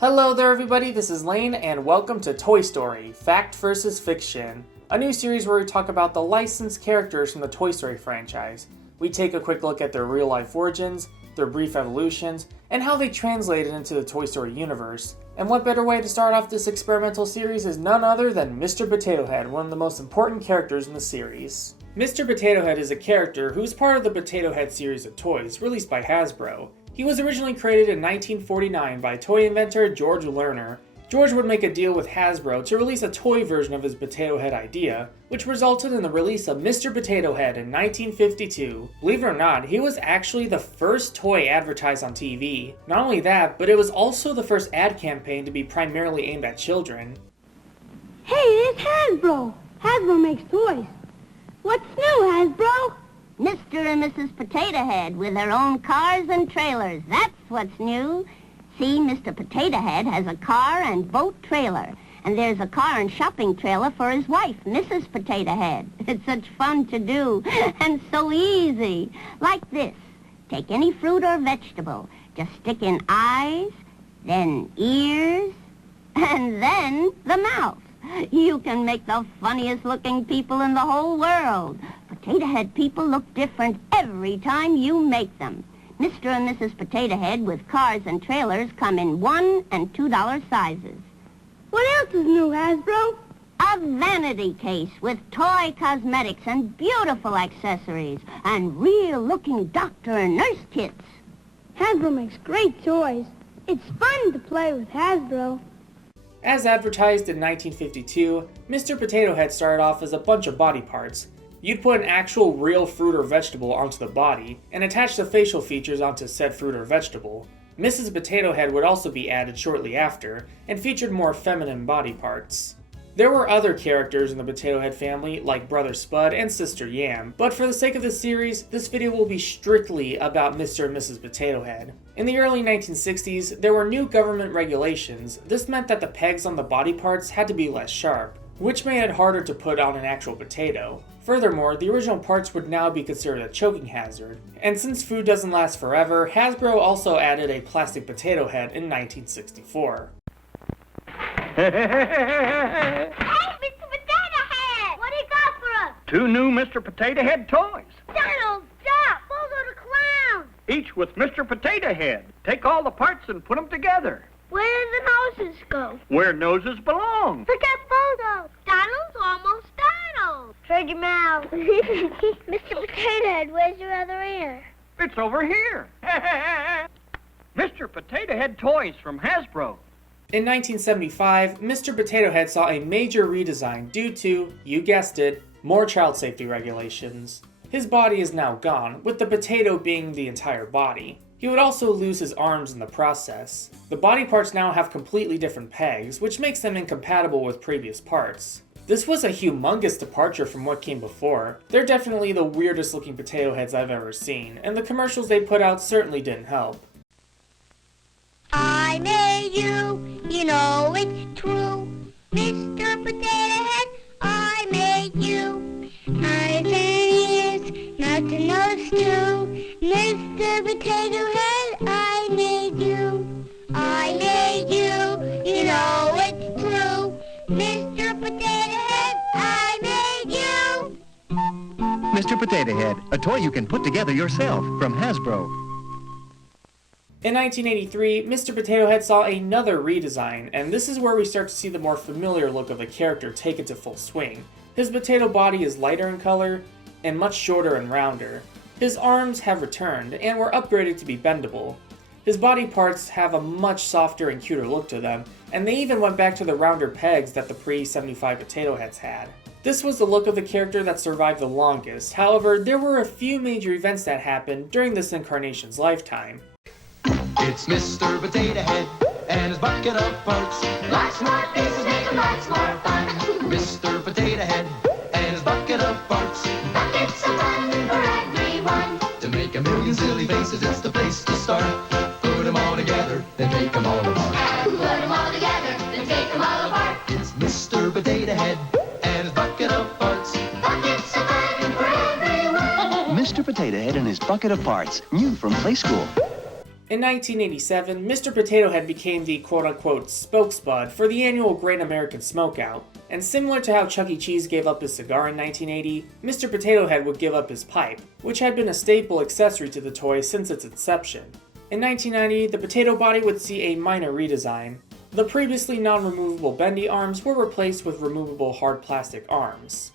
Hello there everybody, this is Lane and welcome to Toy Story, Fact vs. Fiction, a new series where we talk about the licensed characters from the Toy Story franchise. We take a quick look at their real-life origins, their brief evolutions, and how they translated into the Toy Story universe. And what better way to start off this experimental series is none other than Mr. Potato Head, one of the most important characters in the series. Mr. Potato Head is a character who is part of the Potato Head series of toys released by Hasbro. He was originally created in 1949 by toy inventor George Lerner. George would make a deal with Hasbro to release a toy version of his Potato Head idea, which resulted in the release of Mr. Potato Head in 1952. Believe it or not, he was actually the first toy advertised on TV. Not only that, but it was also the first ad campaign to be primarily aimed at children. Hey, it's Hasbro! Hasbro makes toys. What's new, Hasbro? Mr. and Mrs. Potato Head with their own cars and trailers. That's what's new. See, Mr. Potato Head has a car and boat trailer. And there's a car and shopping trailer for his wife, Mrs. Potato Head. It's such fun to do and so easy. Like this. Take any fruit or vegetable. Just stick in eyes, then ears, and then the mouth. You can make the funniest looking people in the whole world. Potato Head people look different every time you make them. Mr. and Mrs. Potato Head with cars and trailers come in $1 and $2 sizes. What else is new, Hasbro? A vanity case with toy cosmetics and beautiful accessories and real-looking doctor and nurse kits. Hasbro makes great toys. It's fun to play with Hasbro. As advertised in 1952, Mr. Potato Head started off as a bunch of body parts. You'd put an actual real fruit or vegetable onto the body, and attach the facial features onto said fruit or vegetable. Mrs. Potato Head would also be added shortly after, and featured more feminine body parts. There were other characters in the Potato Head family, like Brother Spud and Sister Yam, but for the sake of this series, this video will be strictly about Mr. and Mrs. Potato Head. In the early 1960s, there were new government regulations. This meant that the pegs on the body parts had to be less sharp, which made it harder to put on an actual potato. Furthermore, the original parts would now be considered a choking hazard. And since food doesn't last forever, Hasbro also added a plastic potato head in 1964. Hey, Mr. Potato Head! What do you got for us? 2 new Mr. Potato Head toys, Donald, stop! Those are the clowns! each with Mr. Potato Head. Take all the parts and put them together. Where do the noses go? Where noses belong. Forget photos! Donald's almost Donald! Shut your mouth. Mr. Potato Head, where's your other ear? It's over here. Mr. Potato Head toys from Hasbro. In 1975, Mr. Potato Head saw a major redesign due to, you guessed it, more child safety regulations. His body is now gone, with the potato being the entire body. He would also lose his arms in the process. The body parts now have completely different pegs, which makes them incompatible with previous parts. This was a humongous departure from what came before. They're definitely the weirdest looking potato heads I've ever seen, and the commercials they put out certainly didn't help. I made you, you know it's true. Mr. Potato Head, I made you. Eyes and ears, mouth and nose too. Mr. Potato Head, I made you. I made you, you know it's true. Mr. Potato Head, I made you. Mr. Potato Head, a toy you can put together yourself from Hasbro. In 1983, Mr. Potato Head saw another redesign, and this is where we start to see the more familiar look of the character take into full swing. His potato body is lighter in color, and much shorter and rounder. His arms have returned, and were upgraded to be bendable. His body parts have a much softer and cuter look to them, and they even went back to the rounder pegs that the pre-75 Potato Heads had. This was the look of the character that survived the longest. However, there were a few major events that happened during this incarnation's lifetime. It's Mr. Potato Head and his bucket of parts. Lots more faces make him lots more fun. Mr. Potato Head and his bucket of parts. Buckets of fun for everyone. To make a million silly faces, it's the place to start. Put them all together, then take them all apart. Put them all together, then take them all apart. It's Mr. Potato Head and his bucket of parts. Buckets of fun for everyone. Mr. Potato Head and his bucket of parts, new from Play School. In 1987, Mr. Potato Head became the quote-unquote spokesbud for the annual Great American Smokeout, and similar to how Chuck E. Cheese gave up his cigar in 1980, Mr. Potato Head would give up his pipe, which had been a staple accessory to the toy since its inception. In 1990, the potato body would see a minor redesign. The previously non-removable bendy arms were replaced with removable hard plastic arms.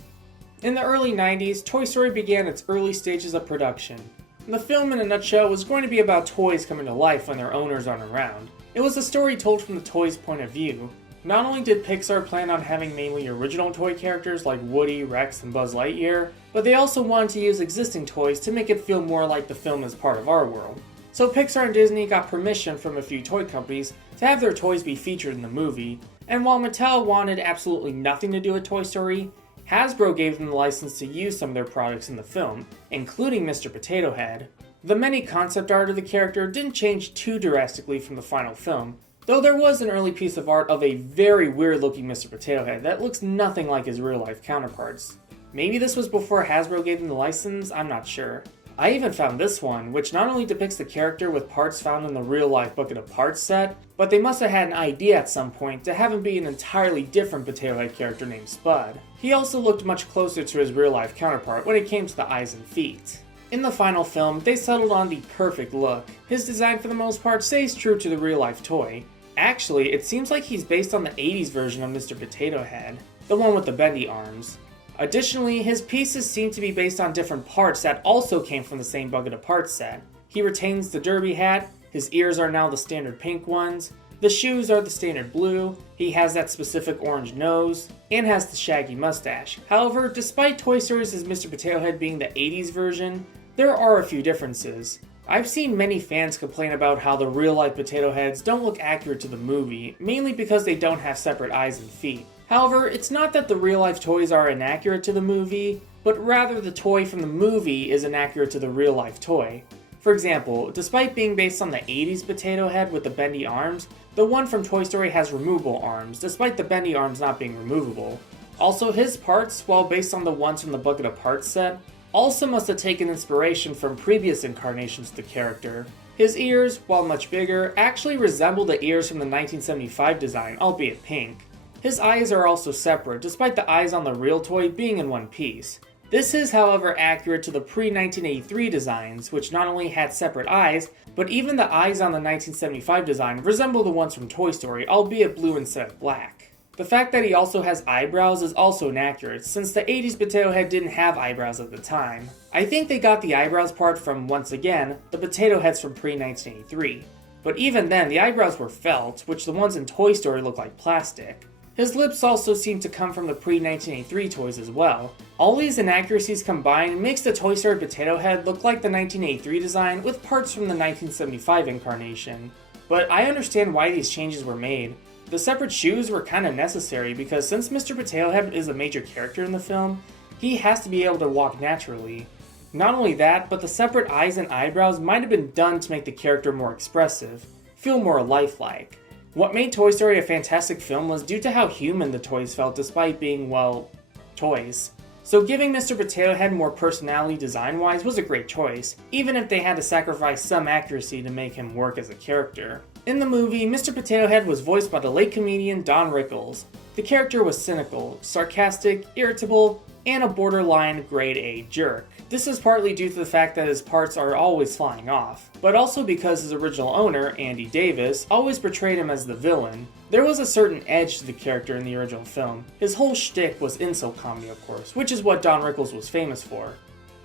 In the early 90s, Toy Story began its early stages of production. The film, in a nutshell, was going to be about toys coming to life when their owners aren't around. It was a story told from the toys' point of view. Not only did Pixar plan on having mainly original toy characters like Woody, Rex, and Buzz Lightyear, but they also wanted to use existing toys to make it feel more like the film is part of our world. So Pixar and Disney got permission from a few toy companies to have their toys be featured in the movie, and while Mattel wanted absolutely nothing to do with Toy Story, Hasbro gave them the license to use some of their products in the film, including Mr. Potato Head. The many concept art of the character didn't change too drastically from the final film, though there was an early piece of art of a very weird looking Mr. Potato Head that looks nothing like his real life counterparts. Maybe this was before Hasbro gave them the license, I'm not sure. I even found this one, which not only depicts the character with parts found in the real life Bucket of Parts set, but they must have had an idea at some point to have him be an entirely different Potato Head character named Spud. He also looked much closer to his real life counterpart when it came to the eyes and feet. In the final film, they settled on the perfect look. His design for the most part stays true to the real life toy. Actually, it seems like he's based on the 80s version of Mr. Potato Head, the one with the bendy arms. Additionally, his pieces seem to be based on different parts that also came from the same Bucket of Parts set. He retains the derby hat, his ears are now the standard pink ones, the shoes are the standard blue, he has that specific orange nose, and has the shaggy mustache. However, despite Toy Story's Mr. Potato Head being the 80s version, there are a few differences. I've seen many fans complain about how the real-life Potato Heads don't look accurate to the movie, mainly because they don't have separate eyes and feet. However, it's not that the real-life toys are inaccurate to the movie, but rather the toy from the movie is inaccurate to the real-life toy. For example, despite being based on the 80s Potato Head with the bendy arms, the one from Toy Story has removable arms, despite the bendy arms not being removable. Also, his parts, while based on the ones from the Bucket of Parts set, also must have taken inspiration from previous incarnations of the character. His ears, while much bigger, actually resemble the ears from the 1975 design, albeit pink. His eyes are also separate, despite the eyes on the real toy being in one piece. This is, however, accurate to the pre-1983 designs, which not only had separate eyes, but even the eyes on the 1975 design resemble the ones from Toy Story, albeit blue instead of black. The fact that he also has eyebrows is also inaccurate, since the 80s Potato Head didn't have eyebrows at the time. I think they got the eyebrows part from, once again, the Potato Heads from pre-1983. But even then, the eyebrows were felt, which the ones in Toy Story look like plastic. His lips also seem to come from the pre-1983 toys as well. All these inaccuracies combined makes the Toy Story Potato Head look like the 1983 design with parts from the 1975 incarnation. But I understand why these changes were made. The separate shoes were kind of necessary because since Mr. Potato Head is a major character in the film, he has to be able to walk naturally. Not only that, but the separate eyes and eyebrows might have been done to make the character more expressive, feel more lifelike. What made Toy Story a fantastic film was due to how human the toys felt despite being, well, toys. So giving Mr. Potato Head more personality design-wise was a great choice, even if they had to sacrifice some accuracy to make him work as a character. In the movie, Mr. Potato Head was voiced by the late comedian Don Rickles. The character was cynical, sarcastic, irritable, and a borderline grade A jerk. This is partly due to the fact that his parts are always flying off, but also because his original owner, Andy Davis, always portrayed him as the villain. There was a certain edge to the character in the original film. His whole shtick was insult comedy, of course, which is what Don Rickles was famous for.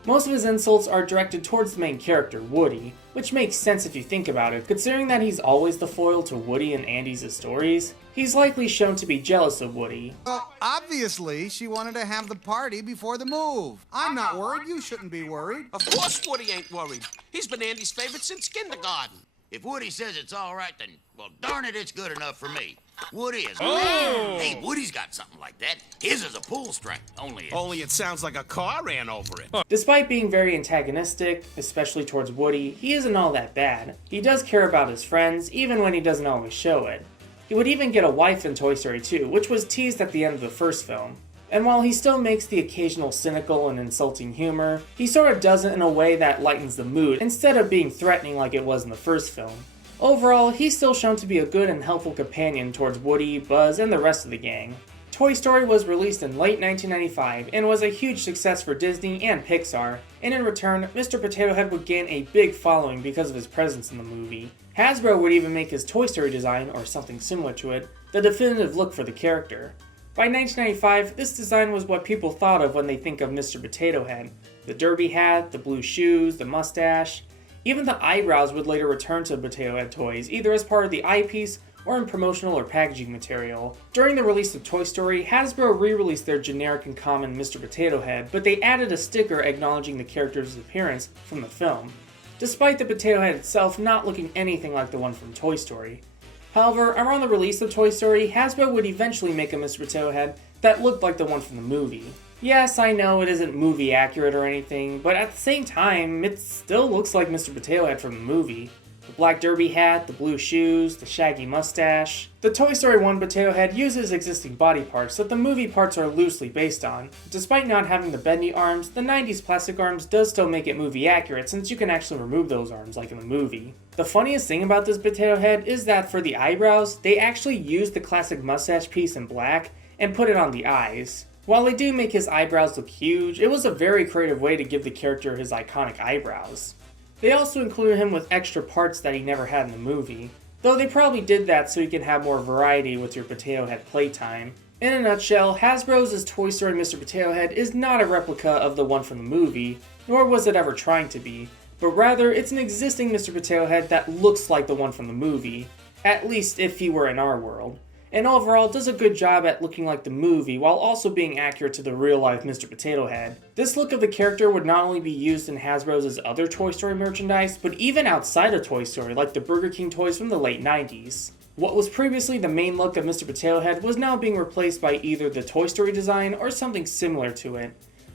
Most of his insults are directed towards the main character, Woody, which makes sense if you think about it, considering that he's always the foil to Woody and Andy's stories. He's likely shown to be jealous of Woody. Well, obviously, she wanted to have the party before the move. I'm not worried. You shouldn't be worried. Of course Woody ain't worried. He's been Andy's favorite since kindergarten. If Woody says it's all right, then, well, darn it, it's good enough for me. Woody is... Oh! Hey, Woody's got something like that. His is a pull string, only it sounds like a car ran over it. Despite being very antagonistic, especially towards Woody, he isn't all that bad. He does care about his friends, even when he doesn't always show it. He would even get a wife in Toy Story 2, which was teased at the end of the first film. And while he still makes the occasional cynical and insulting humor, he sort of does it in a way that lightens the mood instead of being threatening like it was in the first film. Overall, he's still shown to be a good and helpful companion towards Woody, Buzz, and the rest of the gang. Toy Story was released in late 1995 and was a huge success for Disney and Pixar, and in return, Mr. Potato Head would gain a big following because of his presence in the movie. Hasbro would even make his Toy Story design, or something similar to it, the definitive look for the character. By 1995, this design was what people thought of when they think of Mr. Potato Head. The derby hat, the blue shoes, the mustache. Even the eyebrows would later return to Potato Head toys, either as part of the eyepiece or in promotional or packaging material. During the release of Toy Story, Hasbro re-released their generic and common Mr. Potato Head, but they added a sticker acknowledging the character's appearance from the film, despite the Potato Head itself not looking anything like the one from Toy Story. However, around the release of Toy Story, Hasbro would eventually make a Mr. Potato Head that looked like the one from the movie. Yes, I know it isn't movie accurate or anything, but at the same time, it still looks like Mr. Potato Head from the movie. The black derby hat, the blue shoes, the shaggy mustache. The Toy Story 1 Potato Head uses existing body parts that the movie parts are loosely based on. Despite not having the bendy arms, the 90s plastic arms does still make it movie accurate since you can actually remove those arms like in the movie. The funniest thing about this Potato Head is that for the eyebrows, they actually used the classic mustache piece in black and put it on the eyes. While they do make his eyebrows look huge, it was a very creative way to give the character his iconic eyebrows. They also included him with extra parts that he never had in the movie, though they probably did that so you can have more variety with your Potato Head playtime. In a nutshell, Hasbro's Toy Story Mr. Potato Head is not a replica of the one from the movie, nor was it ever trying to be, but rather it's an existing Mr. Potato Head that looks like the one from the movie, at least if he were in our world, and overall does a good job at looking like the movie while also being accurate to the real-life Mr. Potato Head. This look of the character would not only be used in Hasbro's other Toy Story merchandise, but even outside of Toy Story, like the Burger King toys from the late 90s. What was previously the main look of Mr. Potato Head was now being replaced by either the Toy Story design or something similar to it.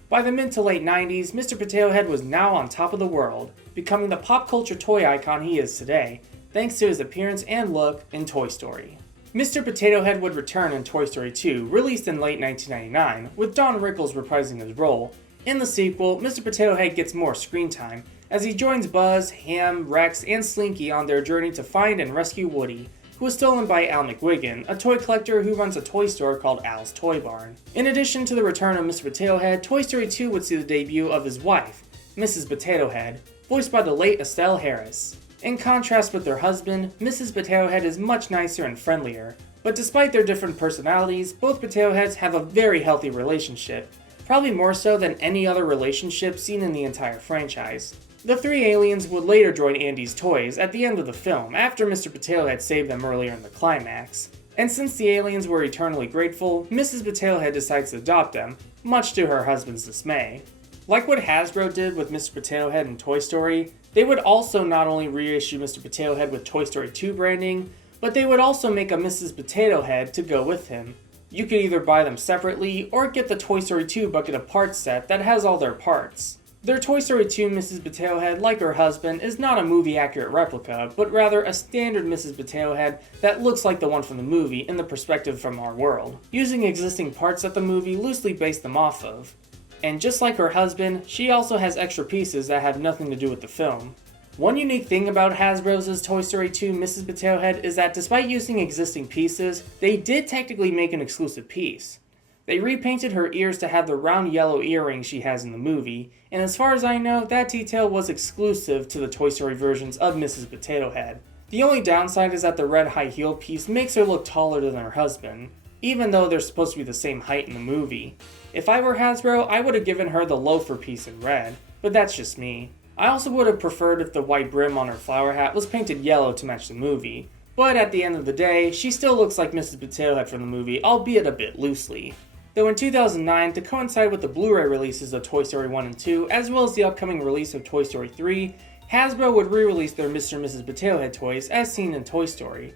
By the mid to late 90s, Mr. Potato Head was now on top of the world, becoming the pop culture toy icon he is today, thanks to his appearance and look in Toy Story. Mr. Potato Head would return in Toy Story 2, released in late 1999, with Don Rickles reprising his role. In the sequel, Mr. Potato Head gets more screen time, as he joins Buzz, Ham, Rex, and Slinky on their journey to find and rescue Woody, who was stolen by Al McGuigan, a toy collector who runs a toy store called Al's Toy Barn. In addition to the return of Mr. Potato Head, Toy Story 2 would see the debut of his wife, Mrs. Potato Head, voiced by the late Estelle Harris. In contrast with their husband, Mrs. Potato Head is much nicer and friendlier, but despite their different personalities, both Potato Heads have a very healthy relationship, probably more so than any other relationship seen in the entire franchise. The three aliens would later join Andy's toys at the end of the film, after Mr. Potato Head saved them earlier in the climax. And since the aliens were eternally grateful, Mrs. Potato Head decides to adopt them, much to her husband's dismay. Like what Hasbro did with Mr. Potato Head in Toy Story, they would also not only reissue Mr. Potato Head with Toy Story 2 branding, but they would also make a Mrs. Potato Head to go with him. You could either buy them separately, or get the Toy Story 2 bucket of parts set that has all their parts. Their Toy Story 2 Mrs. Potato Head, like her husband, is not a movie-accurate replica, but rather a standard Mrs. Potato Head that looks like the one from the movie in the perspective from our world, using existing parts that the movie loosely based them off of. And just like her husband, she also has extra pieces that have nothing to do with the film. One unique thing about Hasbro's Toy Story 2 Mrs. Potato Head is that despite using existing pieces, they did technically make an exclusive piece. They repainted her ears to have the round yellow earrings she has in the movie, and as far as I know, that detail was exclusive to the Toy Story versions of Mrs. Potato Head. The only downside is that the red high heel piece makes her look taller than her husband, even though they're supposed to be the same height in the movie. If I were Hasbro, I would have given her the loafer piece in red, but that's just me. I also would have preferred if the white brim on her flower hat was painted yellow to match the movie, but at the end of the day, she still looks like Mrs. Potato Head from the movie, albeit a bit loosely. Though in 2009, to coincide with the Blu-ray releases of Toy Story 1 and 2, as well as the upcoming release of Toy Story 3, Hasbro would re-release their Mr. and Mrs. Potato Head toys as seen in Toy Story.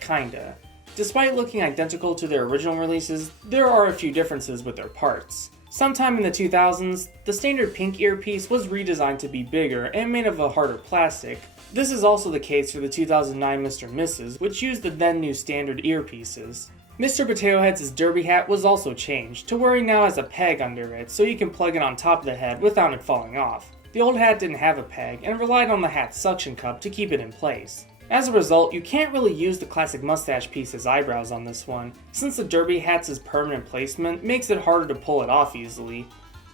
Kinda. Despite looking identical to their original releases, there are a few differences with their parts. Sometime in the 2000s, the standard pink earpiece was redesigned to be bigger and made of a harder plastic. This is also the case for the 2009 Mr. and Mrs., which used the then new standard earpieces. Mr. Potato Head's derby hat was also changed to where he now has a peg under it so you can plug it on top of the head without it falling off. The old hat didn't have a peg and relied on the hat's suction cup to keep it in place. As a result, you can't really use the classic mustache piece as eyebrows on this one, since the derby hat's permanent placement makes it harder to pull it off easily.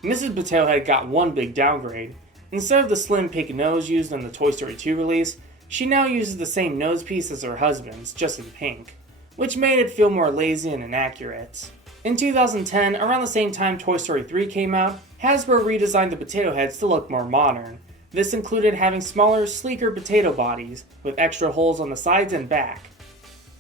Mrs. Potato Head got one big downgrade. Instead of the slim pink nose used in the Toy Story 2 release, she now uses the same nose piece as her husband's, just in pink, which made it feel more lazy and inaccurate. In 2010, around the same time Toy Story 3 came out, Hasbro redesigned the potato heads to look more modern. This included having smaller, sleeker potato bodies, with extra holes on the sides and back.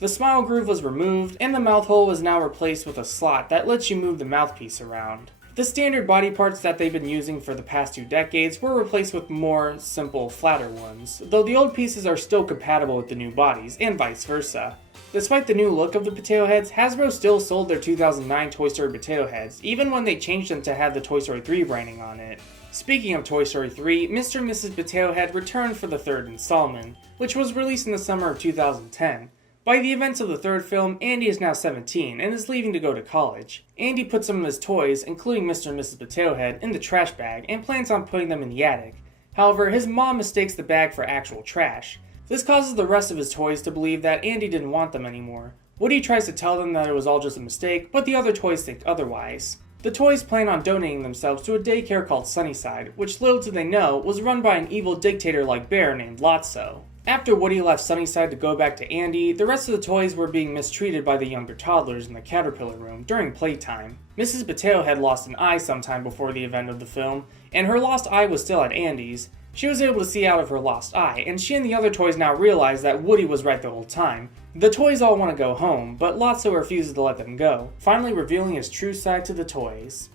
The smile groove was removed, and the mouth hole was now replaced with a slot that lets you move the mouthpiece around. The standard body parts that they've been using for the past 2 decades were replaced with more simple, flatter ones, though the old pieces are still compatible with the new bodies, and vice versa. Despite the new look of the potato heads, Hasbro still sold their 2009 Toy Story potato heads, even when they changed them to have the Toy Story 3 branding on it. Speaking of Toy Story 3, Mr. and Mrs. Potato Head returned for the 3rd installment, which was released in the summer of 2010. By the events of the 3rd film, Andy is now 17 and is leaving to go to college. Andy puts some of his toys, including Mr. and Mrs. Potato Head, in the trash bag and plans on putting them in the attic. However, his mom mistakes the bag for actual trash. This causes the rest of his toys to believe that Andy didn't want them anymore. Woody tries to tell them that it was all just a mistake, but the other toys think otherwise. The toys plan on donating themselves to a daycare called Sunnyside, which little do they know was run by an evil dictator-like bear named Lotso. After Woody left Sunnyside to go back to Andy, the rest of the toys were being mistreated by the younger toddlers in the Caterpillar room during playtime. Mrs. Potato Head lost an eye sometime before the event of the film, and her lost eye was still at Andy's. She was able to see out of her lost eye, and she and the other toys now realize that Woody was right the whole time. The toys all want to go home, but Lotso refuses to let them go, finally revealing his true side to the toys.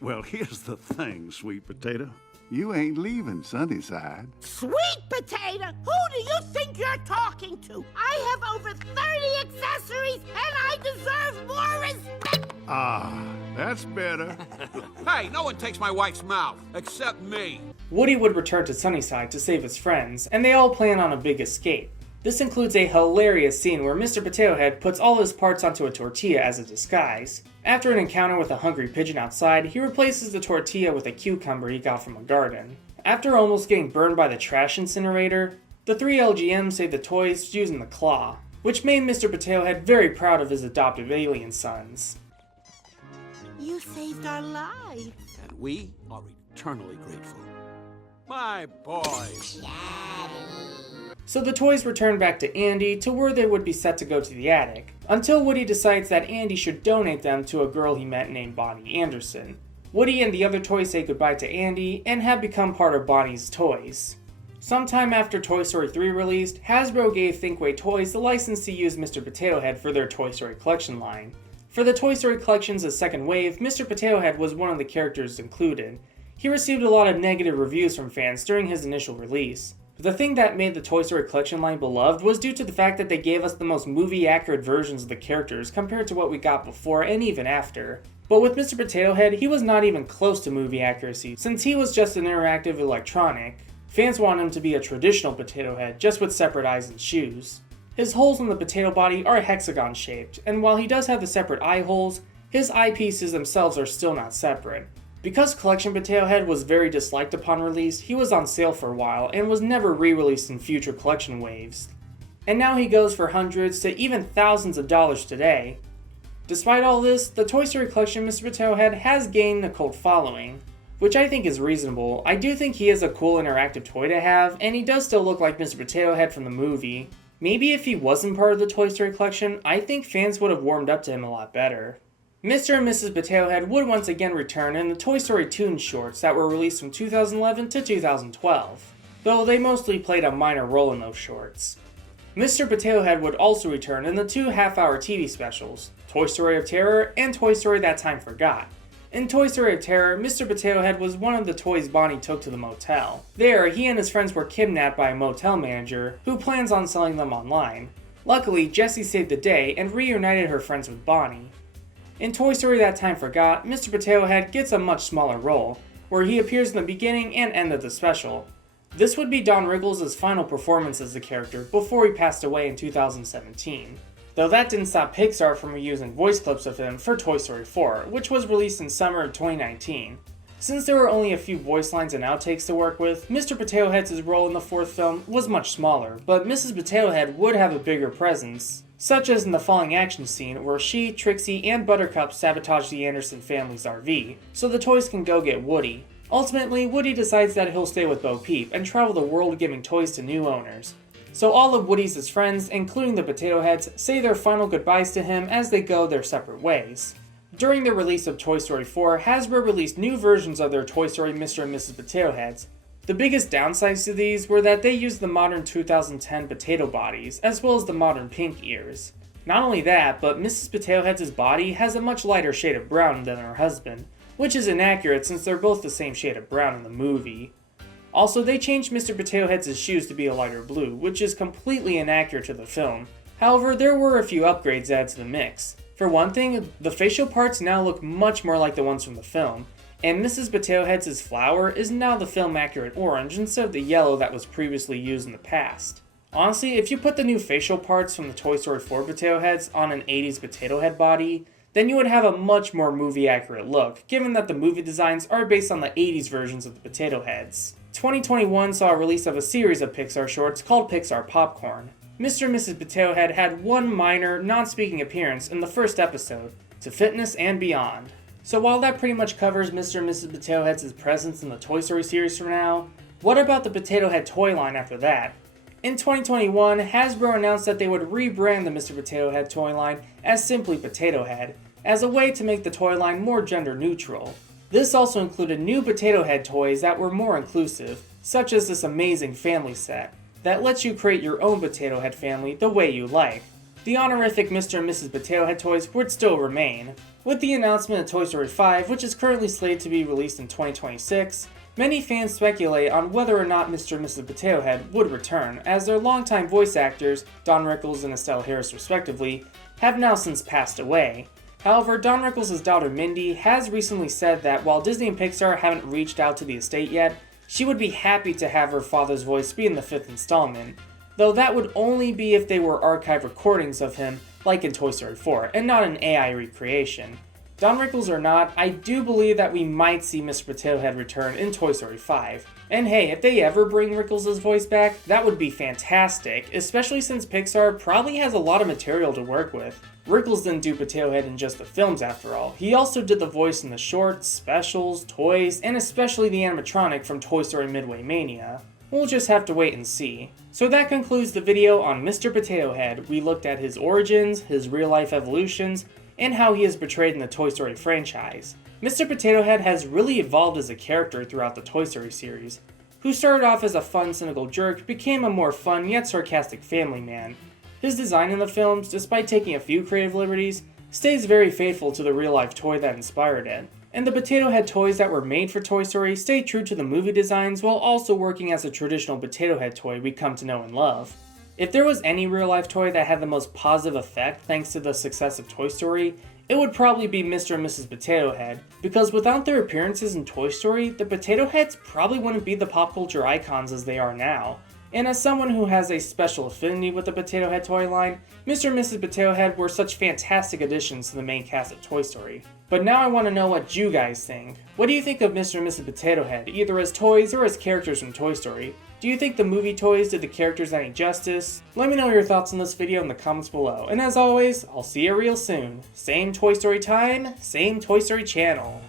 Well, here's the thing, Sweet Potato. You ain't leaving Sunnyside. Sweet Potato? Who do you think you're talking to? I have over 30 accessories, and I deserve more respect! Ah, that's better. Hey, no one takes my wife's mouth, except me. Woody would return to Sunnyside to save his friends, and they all plan on a big escape. This includes a hilarious scene where Mr. Potato Head puts all his parts onto a tortilla as a disguise. After an encounter with a hungry pigeon outside, he replaces the tortilla with a cucumber he got from a garden. After almost getting burned by the trash incinerator, the 3 LGMs save the toys using the claw, which made Mr. Potato Head very proud of his adoptive alien sons. You saved our lives. And we are eternally grateful. My boys. So the toys return back to Andy to where they would be set to go to the attic, until Woody decides that Andy should donate them to a girl he met named Bonnie Anderson. Woody and the other toys say goodbye to Andy and have become part of Bonnie's toys. Sometime after Toy Story 3 released, Hasbro gave Thinkway Toys the license to use Mr. Potato Head for their Toy Story collection line. For the Toy Story collection's second wave, Mr. Potato Head was one of the characters included. He received a lot of negative reviews from fans during his initial release. But the thing that made the Toy Story collection line beloved was due to the fact that they gave us the most movie-accurate versions of the characters compared to what we got before and even after. But with Mr. Potato Head, he was not even close to movie accuracy, since he was just an interactive electronic. Fans want him to be a traditional Potato Head, just with separate eyes and shoes. His holes in the potato body are hexagon-shaped, and while he does have the separate eye holes, his eyepieces themselves are still not separate. Because Collection Potato Head was very disliked upon release, he was on sale for a while and was never re-released in future collection waves. And now he goes for hundreds to even thousands of dollars today. Despite all this, the Toy Story collection Mr. Potato Head has gained a cult following, which I think is reasonable. I do think he is a cool interactive toy to have, and he does still look like Mr. Potato Head from the movie. Maybe if he wasn't part of the Toy Story collection, I think fans would have warmed up to him a lot better. Mr. and Mrs. Potato Head would once again return in the Toy Story Toon shorts that were released from 2011 to 2012, though they mostly played a minor role in those shorts. Mr. Potato Head would also return in the 2 half-hour TV specials, Toy Story of Terror and Toy Story That Time Forgot. In Toy Story of Terror, Mr. Potato Head was one of the toys Bonnie took to the motel. There, he and his friends were kidnapped by a motel manager who plans on selling them online. Luckily, Jessie saved the day and reunited her friends with Bonnie. In Toy Story That Time Forgot, Mr. Potato Head gets a much smaller role, where he appears in the beginning and end of the special. This would be Don Rickles' final performance as the character before he passed away in 2017. Though that didn't stop Pixar from reusing voice clips of him for Toy Story 4, which was released in summer of 2019. Since there were only a few voice lines and outtakes to work with, Mr. Potato Head's role in the fourth film was much smaller, but Mrs. Potato Head would have a bigger presence, such as in the falling action scene where she, Trixie, and Buttercup sabotage the Anderson family's RV, so the toys can go get Woody. Ultimately, Woody decides that he'll stay with Bo Peep and travel the world giving toys to new owners. So all of Woody's friends, including the Potato Heads, say their final goodbyes to him as they go their separate ways. During the release of Toy Story 4, Hasbro released new versions of their Toy Story Mr. and Mrs. Potato Heads. The biggest downsides to these were that they used the modern 2010 potato bodies, as well as the modern pink ears. Not only that, but Mrs. Potato Head's body has a much lighter shade of brown than her husband, which is inaccurate since they're both the same shade of brown in the movie. Also, they changed Mr. Potato Head's shoes to be a lighter blue, which is completely inaccurate to the film. However, there were a few upgrades added to the mix. For one thing, the facial parts now look much more like the ones from the film, and Mrs. Potato Head's flower is now the film-accurate orange instead of the yellow that was previously used in the past. Honestly, if you put the new facial parts from the Toy Story 4 Potato Heads on an 80s Potato Head body, then you would have a much more movie-accurate look, given that the movie designs are based on the 80s versions of the Potato Heads. 2021 saw a release of a series of Pixar shorts called Pixar Popcorn. Mr. and Mrs. Potato Head had one minor, non-speaking appearance in the first episode, To Fitness and Beyond. So while that pretty much covers Mr. and Mrs. Potato Head's presence in the Toy Story series for now, what about the Potato Head toy line after that? In 2021, Hasbro announced that they would rebrand the Mr. Potato Head toy line as simply Potato Head, as a way to make the toy line more gender neutral. This also included new Potato Head toys that were more inclusive, such as this amazing family set, that lets you create your own Potato Head family the way you like. The honorific Mr. and Mrs. Potato Head toys would still remain. With the announcement of Toy Story 5, which is currently slated to be released in 2026, many fans speculate on whether or not Mr. and Mrs. Potato Head would return, as their longtime voice actors, Don Rickles and Estelle Harris respectively, have now since passed away. However, Don Rickles' daughter Mindy has recently said that while Disney and Pixar haven't reached out to the estate yet, she would be happy to have her father's voice be in the 5th installment, though that would only be if they were archived recordings of him, like in Toy Story 4, and not an AI recreation. Don Rickles or not, I do believe that we might see Mr. Potato Head return in Toy Story 5. And hey, if they ever bring Rickles' voice back, that would be fantastic, especially since Pixar probably has a lot of material to work with. Rickles didn't do Potato Head in just the films after all. He also did the voice in the shorts, specials, toys, and especially the animatronic from Toy Story Midway Mania. We'll just have to wait and see. So that concludes the video on Mr. Potato Head. We looked at his origins, his real-life evolutions, and how he is portrayed in the Toy Story franchise. Mr. Potato Head has really evolved as a character throughout the Toy Story series, who started off as a fun, cynical jerk, became a more fun yet sarcastic family man. His design in the films, despite taking a few creative liberties, stays very faithful to the real-life toy that inspired it. And the Potato Head toys that were made for Toy Story stay true to the movie designs while also working as a traditional Potato Head toy we come to know and love. If there was any real-life toy that had the most positive effect thanks to the success of Toy Story, it would probably be Mr. and Mrs. Potato Head, because without their appearances in Toy Story, the Potato Heads probably wouldn't be the pop culture icons as they are now. And as someone who has a special affinity with the Potato Head toy line, Mr. and Mrs. Potato Head were such fantastic additions to the main cast of Toy Story. But now I want to know what you guys think. What do you think of Mr. and Mrs. Potato Head, either as toys or as characters from Toy Story? Do you think the movie toys did the characters any justice? Let me know your thoughts on this video in the comments below. And as always, I'll see you real soon. Same Toy Story time, same Toy Story channel.